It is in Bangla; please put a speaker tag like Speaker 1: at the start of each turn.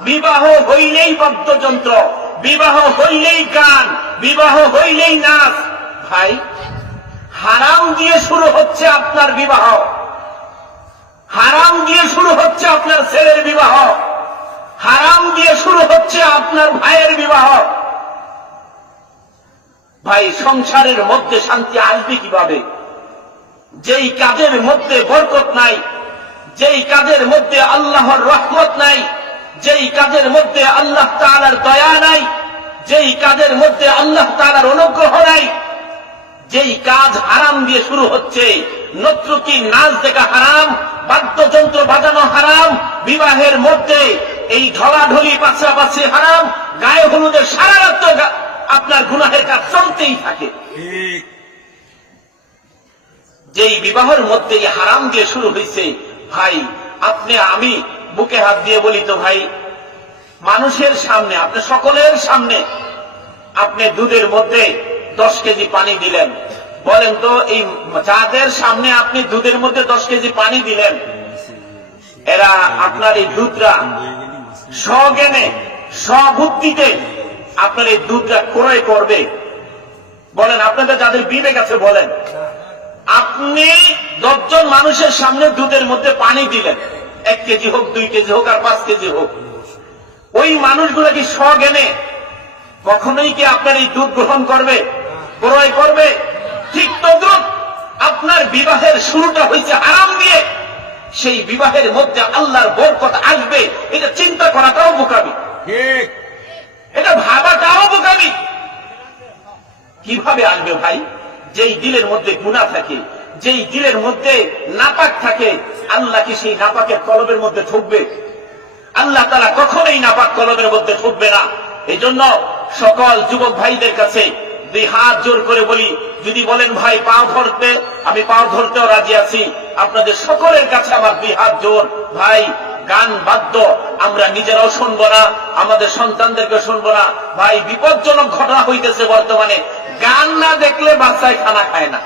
Speaker 1: বিবাহ হইলেই বাদ্যযন্ত্র বিবাহ হইলেই গান, বিবাহ হইলেই নাচ। ভাই, হারাম দিয়ে শুরু হচ্ছে আপনার বিবাহ। হারাম দিয়ে শুরু হচ্ছে আপনার ছেলের বিবাহ। হারাম দিয়ে শুরু হচ্ছে আপনার ভাইয়ের বিবাহ। ভাই, সংসারের মধ্যে শান্তি আসবে কীভাবে? যেই কাজের মধ্যে বরকত নাই, যেই কাজের মধ্যে আল্লাহর রহমত নাই যেই কাজের মধ্যে আল্লাহ তাআলার দয়া নাই যেই কাজের মধ্যে আল্লাহ তাআলার অনুগ্রহ নাই যেই কাজ হারাম দিয়ে শুরু হচ্ছে নত্রকি নাচ দেখা হারাম বাদ্যযন্ত্র বাজানো হারাম বিবাহের মধ্যে এই ঢলাঢলি পাশাপাশি হারাম গায়ে হলুদের সারা রাত্র আপনার গুনাহের কাজ চলতেই থাকে। যেই বিবাহের মধ্যে হারাম দিয়ে শুরু হয়েছে ভাই আপনি আমি বুকে হাত দিয়ে বলি তো ভাই, মানুষের সামনে, আপনি সকলের সামনে আপনি দুধের মধ্যে দশ কেজি পানি দিলেন। বলেন তো, এই যাদের সামনে আপনি দুধের মধ্যে দশ কেজি পানি দিলেন, এরা আপনার এই দুধরা স্বজ্ঞানে স্ববুদ্ধিতে আপনার এই দুধটা ক্রয় করবে। বলেন, আপনাদের যাদের বিবেক আছে, বলেন। আপনি দশজন মানুষের সামনে দুধের মধ্যে পানি দিলেন। এক কেজি হোক দুই কেজি হোক আর পাঁচ কেজি হোক। ওই মানুষগুলো কি স্বজ্ঞানে কখনোই কি আপনার এই দুধ গ্রহণ করবে ক্রয় করবে? ঠিক তদ্রুপ আপনার বিবাহের শুরুটা হয়েছে আরাম দিয়ে। সেই বিবাহের মধ্যে আল্লাহর বরকত আসবে এটা চিন্তা করাটাও বোকামি। এটা ভাবাটাও বোকামি। কীভাবে আসবে ভাই? যেই দিলের মধ্যে গুণা থাকে যেই দিলের মধ্যে নাপাক থাকে আল্লাহ কি সেই নাপাকের কলবের মধ্যে ঠুকবে। আল্লাহ তারা কখনোই নাপাক কলবের মধ্যে ঠুকবে না। এই জন্য সকল যুবক ভাইদের কাছে দুই হাত জোর করে বলি, যদি বলেন, ভাই, পাও ধরতে, আমি পাও ধরতেও রাজি আছি। আপনাদের সকলের কাছে আমার দুই হাত জোর। ভাই, গান বাদ্য, আমরা নিজেরাও শুনব না, আমাদের সন্তানদেরকে শুনব না। ভাই, বিপজ্জনক ঘটনা হইতেছে বর্তমানে। গান না দেখলে বাচ্চায় খানা খায় না।